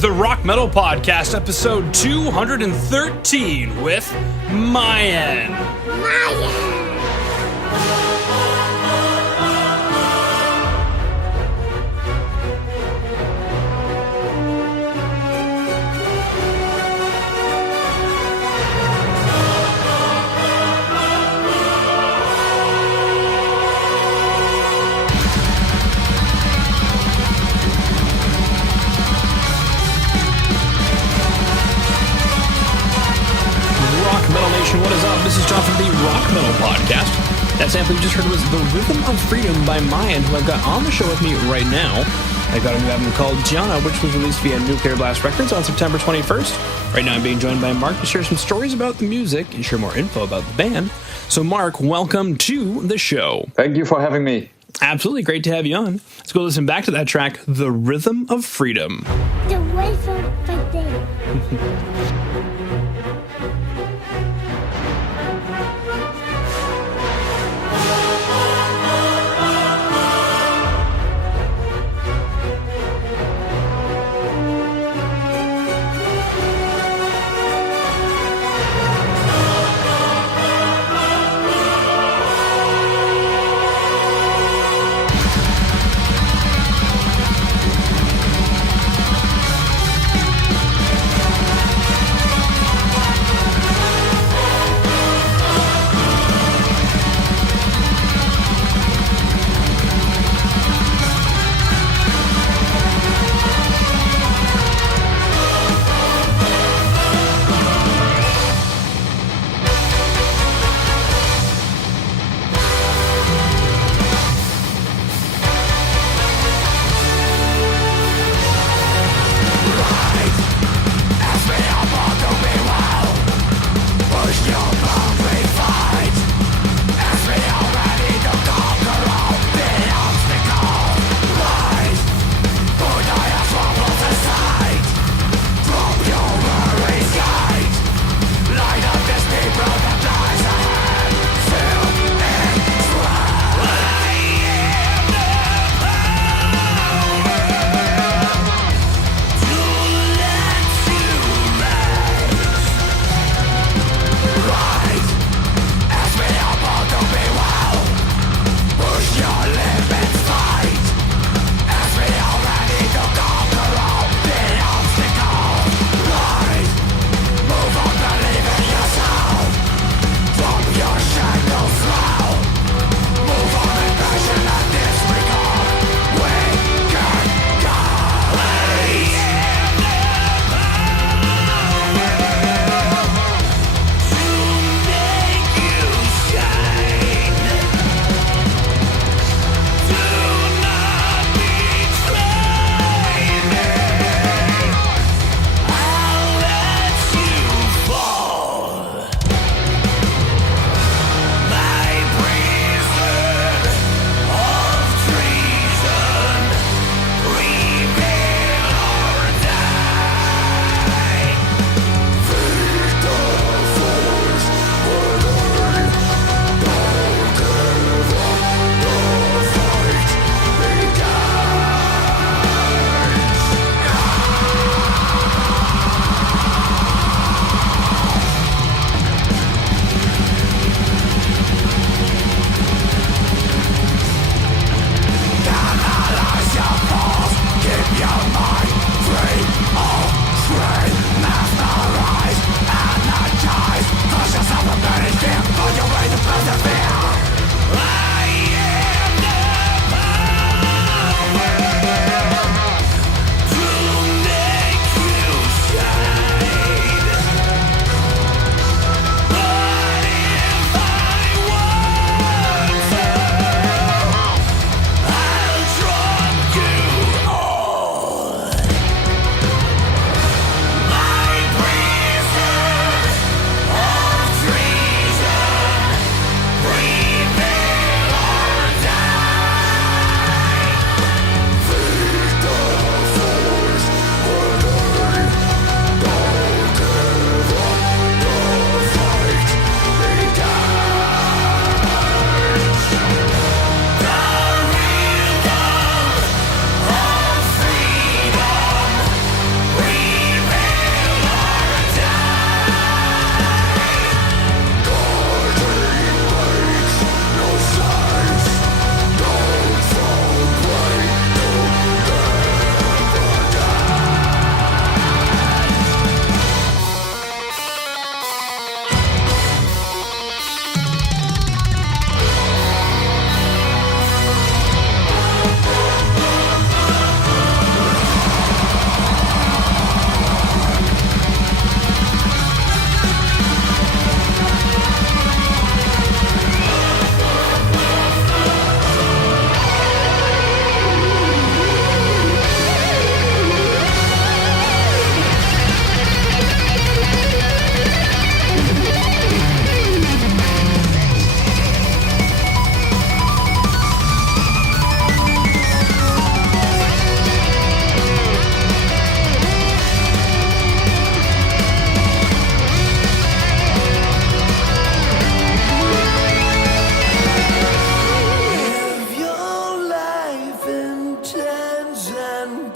the Rock Metal Podcast, episode 213 with MaYan. What is up? This is John from the Rock Metal Podcast. That sample you just heard was The Rhythm of Freedom by MaYan, who I've got on the show with me right now. I got a new album called Gianna, which was released via Nuclear Blast Records on September 21st. Right now I'm being joined by Mark to share some stories about the music and share more info about the band. So Mark, welcome to the show. Thank you for having me. Absolutely great to have you on. Let's go listen back to that track, The Rhythm of Freedom. The Rhythm of Freedom.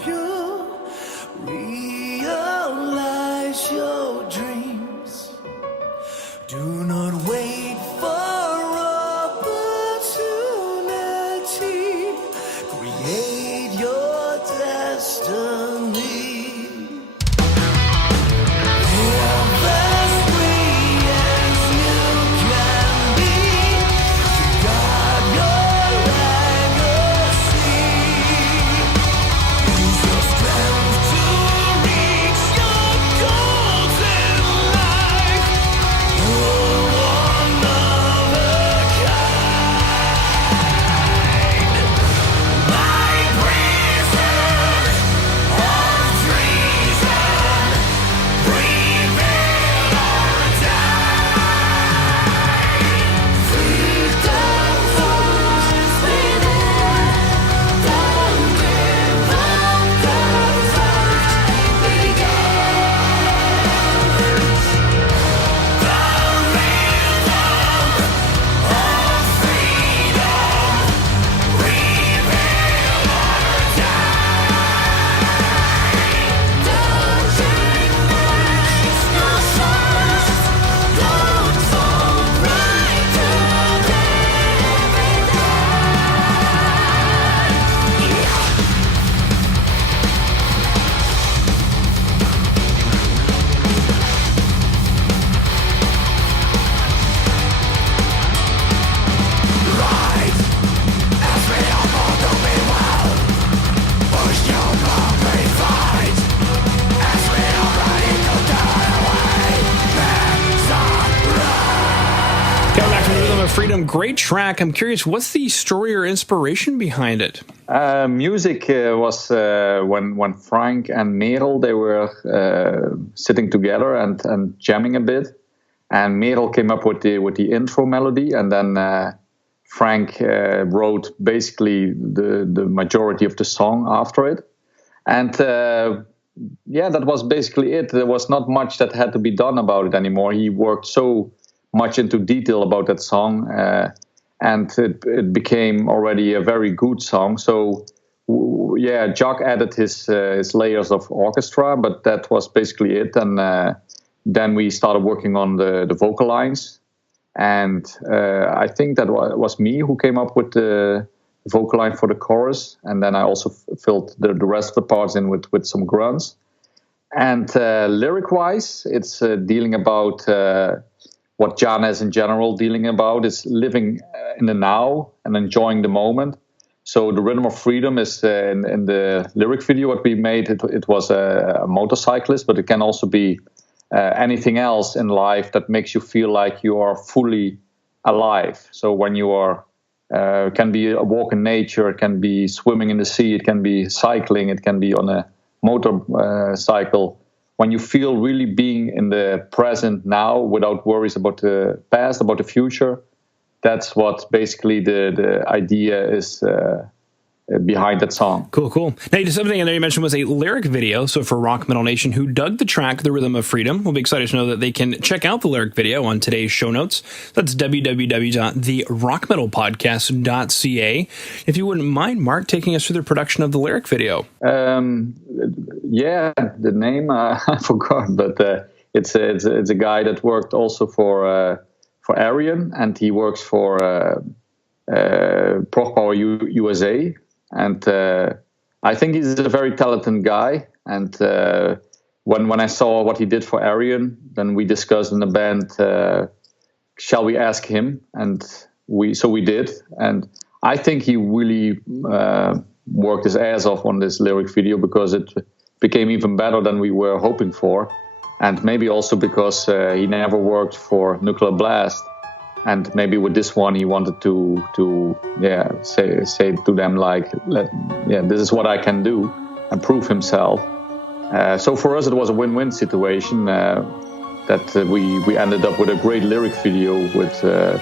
you realize your dreams. Do not wait for opportunity. Create your destiny. Live as free as you can be. Guard your legacy. Use your strength to reach your goals in life. You're one of a kind. My prison of treason. Prevail or die. Freedom flows within. Don't give up, the fight begins. The rhythm of freedom. Prevail or die. Don't turn back, no source. Don't fall right to Right, as we all know to be well. Push your complete fight, as we are ready to turn away. Hands up. Coming back from the Rhythm of Freedom, great track. I'm curious, what's the story or inspiration behind it? Music was when Frank and Merel, they were sitting together and jamming a bit, and Merel came up with the intro melody, and then Frank wrote basically the majority of the song after it, and that was basically it. There was not much that had to be done about it anymore. He worked so much into detail about that song, and it became already a very good song. So Jock added his layers of orchestra, but that was basically it. And then we started working on the vocal lines, and I think that was me who came up with the vocal line for the chorus, and then I also filled the rest of the parts in with some grunts. And lyric-wise, it's dealing about what Jana is in general dealing about, is living in the now and enjoying the moment. So the Rhythm of Freedom is in the lyric video what we made. It was a motorcyclist, but it can also be anything else in life that makes you feel like you are fully alive. So when you are, can be a walk in nature, it can be swimming in the sea, it can be cycling, it can be on a motorcycle. When you feel really being in the present now without worries about the past, about the future, that's what basically the idea is behind that song. Cool. Now, something in there you mentioned was a lyric video. So for Rock Metal Nation who dug the track, The Rhythm of Freedom, we'll be excited to know that they can check out the lyric video on today's show notes. That's www.therockmetalpodcast.ca. If you wouldn't mind, Mark, taking us through the production of the lyric video. The name I forgot, but it's a guy that worked also for Arian, and he works for Prog Power USA. And I think he's a very talented guy. And when I saw what he did for Arian, then we discussed in the band, shall we ask him? And we did. And I think he really worked his ass off on this lyric video, because it became even better than we were hoping for. And maybe also because he never worked for Nuclear Blast. And maybe with this one, he wanted to say to them, like, this is what I can do, and prove himself. So for us, it was a win-win situation that we ended up with a great lyric video with the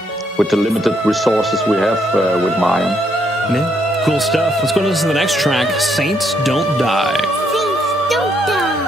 limited resources we have with MaYan. Yeah, cool stuff. Let's go listen to the next track, Saints Don't Die. Saints don't die.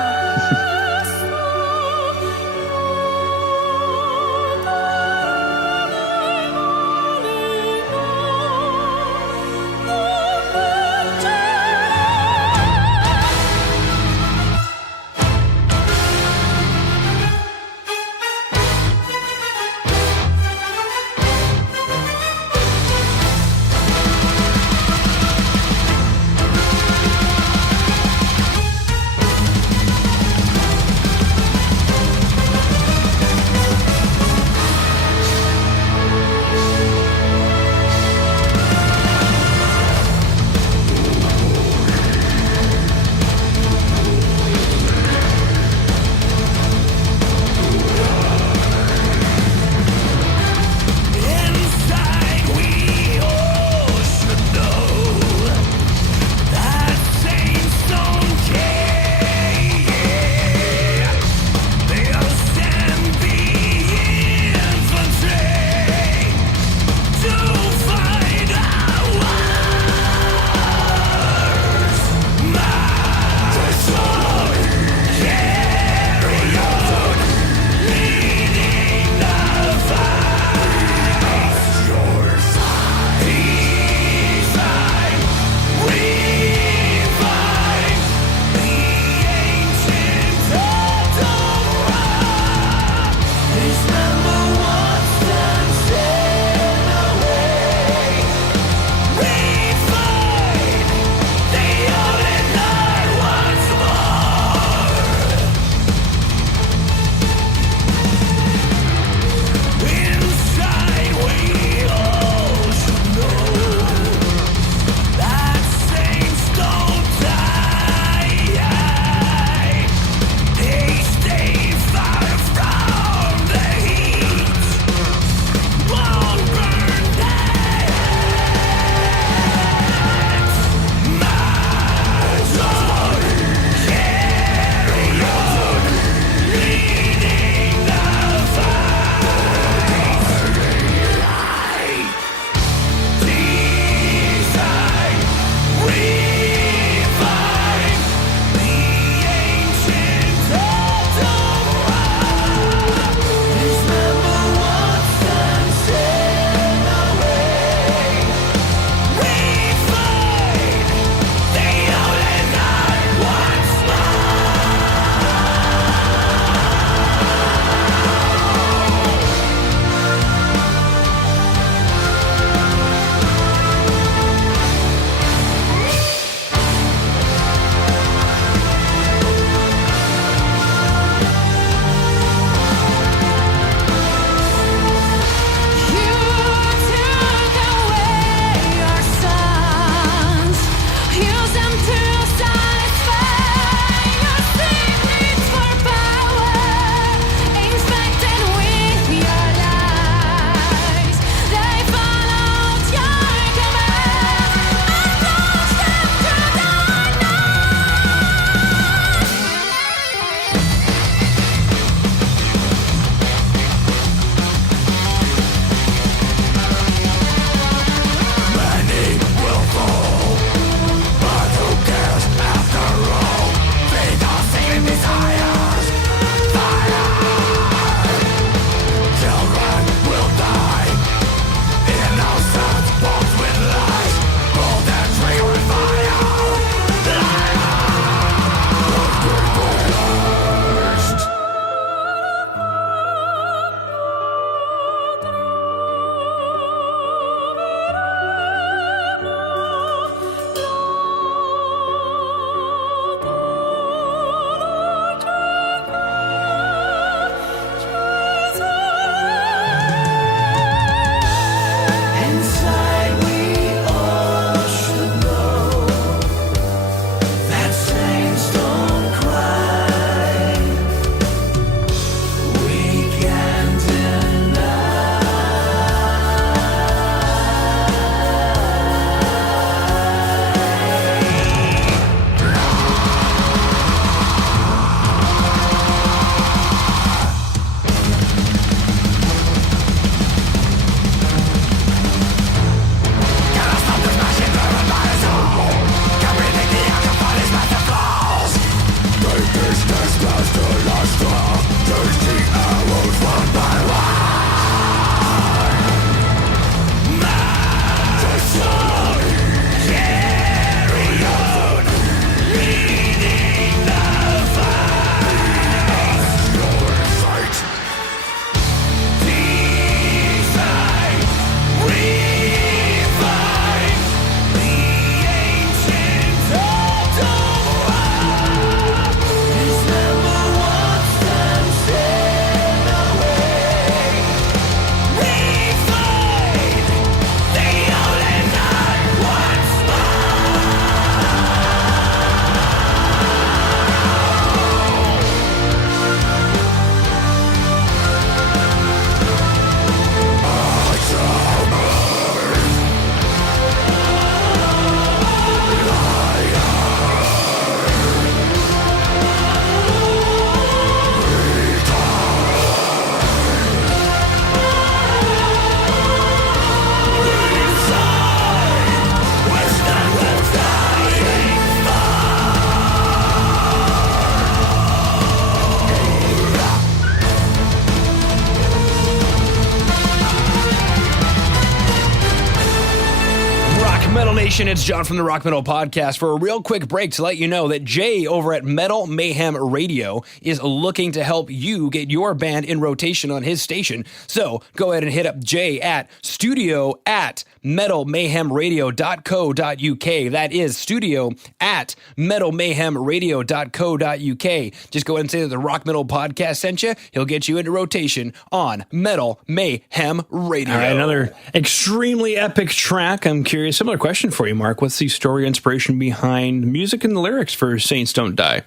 Nation, it's John from the Rock Metal Podcast for a real quick break to let you know that Jay over at Metal Mayhem Radio is looking to help you get your band in rotation on his station. So go ahead and hit up Jay at studio@metalmayhemradio.co.uk. That is studio@metalmayhemradio.co.uk. Just go ahead and say that the Rock Metal Podcast sent you. He'll get you into rotation on Metal Mayhem Radio. All right, another extremely epic track. I'm curious, similar question for you, Mark. What's the story or inspiration behind the music and the lyrics for Saints Don't Die?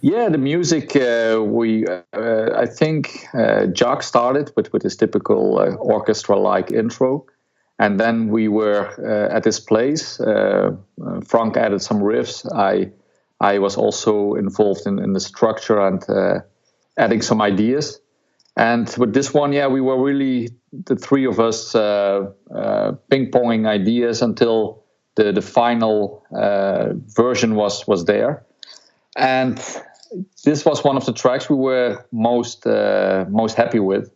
Yeah, the music, I think Jock started with his typical orchestra-like intro. And then we were at this place. Frank added some riffs. I was also involved in the structure and adding some ideas. And with this one, we were really, the three of us, ping-ponging ideas until the final version was there. And this was one of the tracks we were most happy with.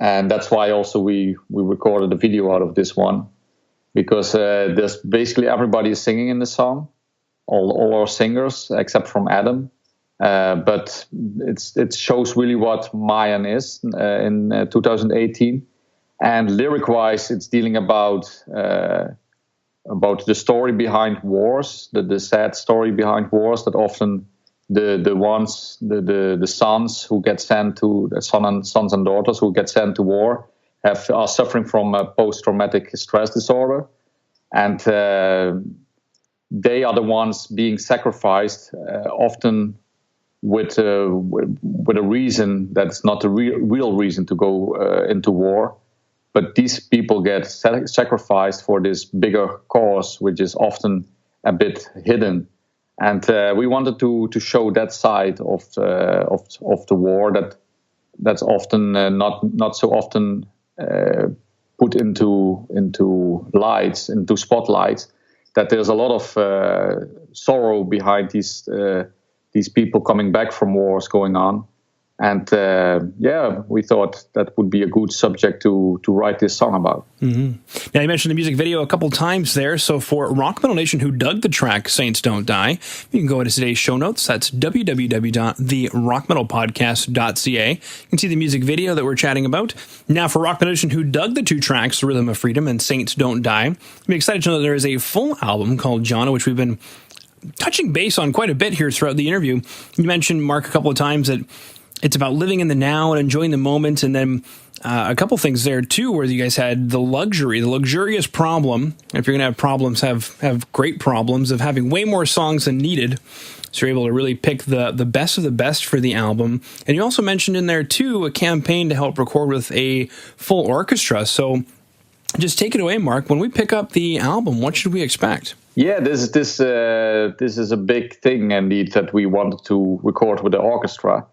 And that's why also we recorded a video out of this one. Because there's basically everybody is singing in the song. All our singers, except from Adam. But it shows really what MaYan is in 2018. And lyric-wise, it's dealing about the story behind wars, the sad story behind wars that often the sons who get sent to sons and daughters who get sent to war are suffering from a post-traumatic stress disorder, and they are the ones being sacrificed, often with a reason that's not the real reason to go into war. But these people get sacrificed for this bigger cause, which is often a bit hidden. And we wanted to show that side of the war that's often not so often put into lights, into spotlights. That there's a lot of sorrow behind these people coming back from wars going on. And we thought that would be a good subject to write this song about. Mm-hmm. Now, you mentioned the music video a couple times there. So for Rock Metal Nation who dug the track Saints Don't Die, you can go into today's show notes. That's www.therockmetalpodcast.ca. You can see the music video that we're chatting about. Now, for Rock Metal Nation who dug the two tracks, Rhythm of Freedom and Saints Don't Die, I'm excited to know that there is a full album called Jana, which we've been touching base on quite a bit here throughout the interview. You mentioned, Mark, a couple of times that it's about living in the now and enjoying the moment, and then a couple things there, too, where you guys had the luxurious problem. If you're going to have problems, have great problems of having way more songs than needed. So you're able to really pick the best of the best for the album. And you also mentioned in there, too, a campaign to help record with a full orchestra. So just take it away, Mark. When we pick up the album, what should we expect? Yeah, this is a big thing, indeed, that we wanted to record with the orchestra.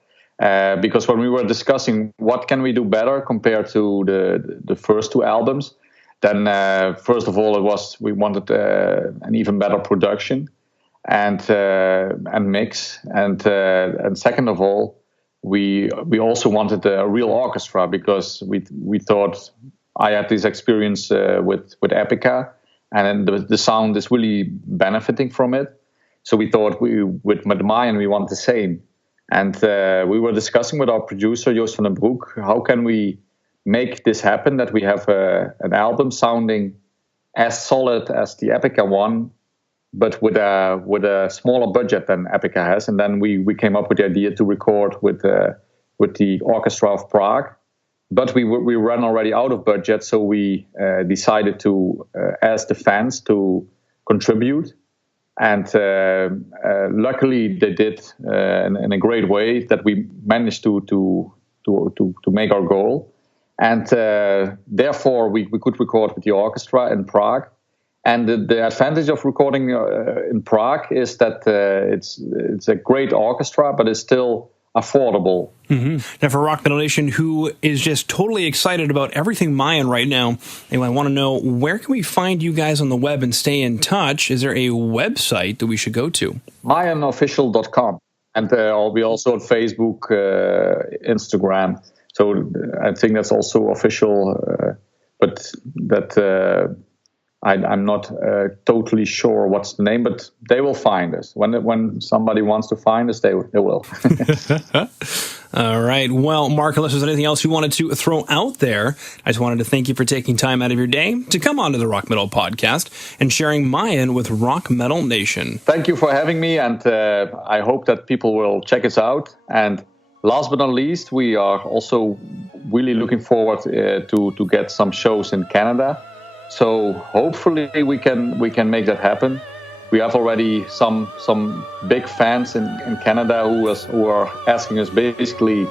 Because when we were discussing what can we do better compared to the first two albums, then first of all we wanted an even better production and mix, and second of all we also wanted a real orchestra, because we thought I had this experience with Epica, and the sound is really benefiting from it. So we thought with MaYan we want the same. And we were discussing with our producer, Joost van den Broek, how can we make this happen, that we have an album sounding as solid as the Epica one, but with a smaller budget than Epica has. And then we came up with the idea to record with the Orchestra of Prague. But we ran already out of budget, so we decided to ask the fans to contribute. And luckily, they did in a great way, that we managed to make our goal. And therefore, we could record with the orchestra in Prague. And the advantage of recording in Prague is that it's a great orchestra, but it's still affordable. Mm-hmm. Now, for Rock Metal Nation, who is just totally excited about everything MaYan right now, they want to know, where can we find you guys on the web and stay in touch? Is there a website that we should go to? MayanOfficial.com. And I'll be also on Facebook, Instagram. So I think that's also official, but that I'm not totally sure what's the name, but they will find us. When somebody wants to find us, they will. All right. Well, Mark, unless there's anything else you wanted to throw out there, I just wanted to thank you for taking time out of your day to come onto the Rock Metal Podcast and sharing MaYan with Rock Metal Nation. Thank you for having me, and I hope that people will check us out. And last but not least, we are also really looking forward to get some shows in Canada. So hopefully we can make that happen. We have already some big fans in Canada who are asking us basically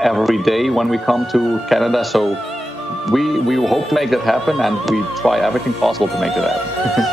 every day when we come to Canada. So we hope to make that happen, and we try everything possible to make that happen.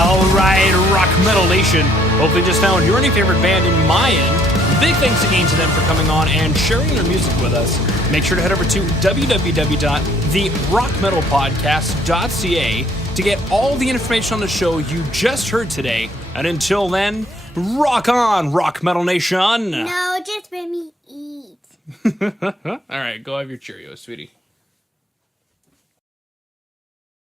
All right, Rock Metal Nation. Hopefully just found your new favorite band in MaYan. Big thanks again to them for coming on and sharing their music with us. Make sure to head over to www.therockmetalpodcast.ca to get all the information on the show you just heard today. And until then, rock on, Rock Metal Nation. No, just let me eat. All right, go have your Cheerios, sweetie.